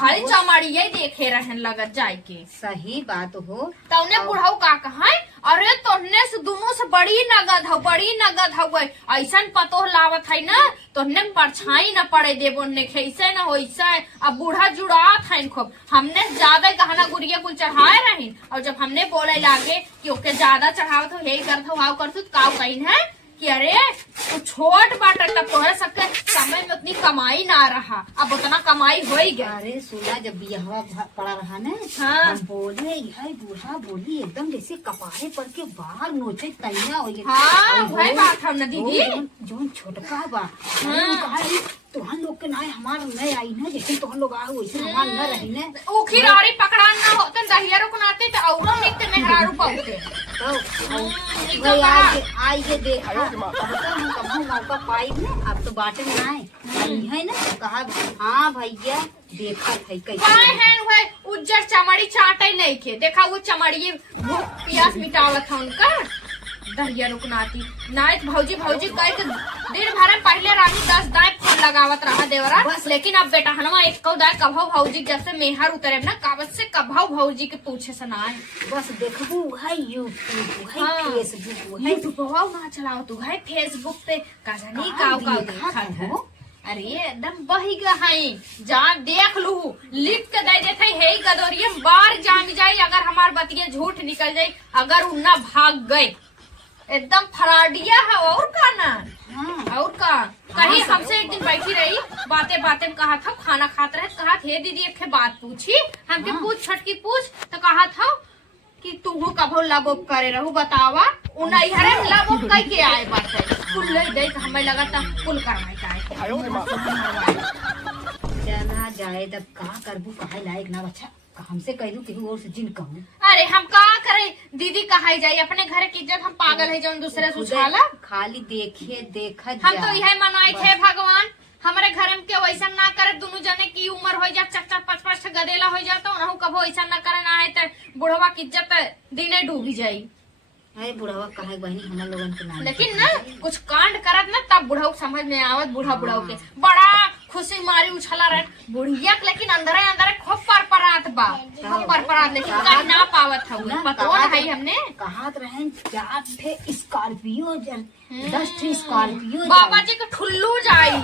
खाली चमाड़िया देखे रहन लगत जाए के। सही बात हो। तौने बुढ़ऊ का कहा अरे तोहने से दोनों से बड़ी नगद हो गई ऐसा पतो लावत है ना तोहने परछाई न पड़े देबो ने ऐसे न वैसे। अब बूढ़ा जुड़ात है खूब हमने ज्यादा गहना गुड़िया कुल चढ़ाए रही और जब हमने बोले लागे कि ओके ज्यादा चढ़ावत हो यही करत हो करत काव कहीं है कि अरे तो छोट बाटा तब तोहरे सबके समय में उतनी कमाई ना रहा अब उतना कमाई हो ही गया। अरे सुना जब बियाह पड़ा रहा ना हाँ। हम बोले यही बूढ़ा बोली एकदम जैसे कपारे पर के बाहर नोचे तैया हो गई। हाँ वही बात है ना दीदी। जोन छोटका बा कहा तुहन लोग के ना हमार नहीं आई ना जैसे तुहन लोग आए वैसे हमार न रही ना ऊ खिलाड़ी पकड़ान ना होते दहियारो को नाते तो औरो निकते मेहरारू पाउते तो आइए देखा हम कभी मौका पाई ना अब तो बाटे में आए है ना कहा हाँ भैया देखा है कैसे उज्जर चमड़ी चाटे नहीं के देखा वो चमड़ी भूख प्यास मिटावत था उनका दहिया रुकनाती नायक भौजी कह के दिन भर में पहले रानी 10 दाए फोन लगावत रहा देवरा लेकिन अब बेटा हनवा एक कौ दाए कभाव भौजी जब से मेहर उतरे ना कावत से कभाव भौजी के पूछे सुनाए बस देखबू है यूट्यूब है फेसबुक है यूट्यूब ना चलाओ तू है फेसबुक पे कहानी काव देखा हो। अरे एकदम बही गई जान देख लू लिख के दे देते है गदोरिये बार जाम जाये अगर हमार बतिये झूठ निकल जाये अगर उन्ना भाग गए एकदम फराडिया है और का ना। हाँ। और का कहीं हमसे एक दिन बैठी रही बातें में कहा था खाना खाते रहे कहा थे दीदी एक बात पूछी हमके पूछ छटकी पूछ तो कहा था कि तुम कभो लबोप करे रहू बतावा उन्हें लबोप कह के आए बात है कुल दे हमें लगा था कुल करवाए चला जाए तब का करबू कहे लायक ना बच्चा हमसे कह दू केहू और से जिन कहूँ। अरे हम का करे दीदी कहा जाये अपने घर की इज्जत हम पागल है जो दूसरे सुझाला खाली देखिए देखा हम तो यह मनाए थे भगवान हमारे घर में के वैसा ना करे दोनों जने की उम्र हो जाए चक 5-5 गदेला हो जाता हूँ कभो ऐसा न करे ना है तो बुढ़वा की इज्जत दिने डूबी जाये। अरे बुढ़ावा कहे बहनी हम लोगन के नाम लेकिन ना कुछ कांड करत ना तब बुढ़ाऊ समझ में आवत बुढ़ाऊ के बड़ा खुशी मारी उछला रहे बुढ़िया लेकिन अंदर खूब परपरात बा खूब परपरात लेकिन कहीं ना पावत है पतो है हमने कहा रहे 4 ठे स्कॉर्पियो 10 ठे स्कॉर्पियो बाबा जी के ठुल्लू जाई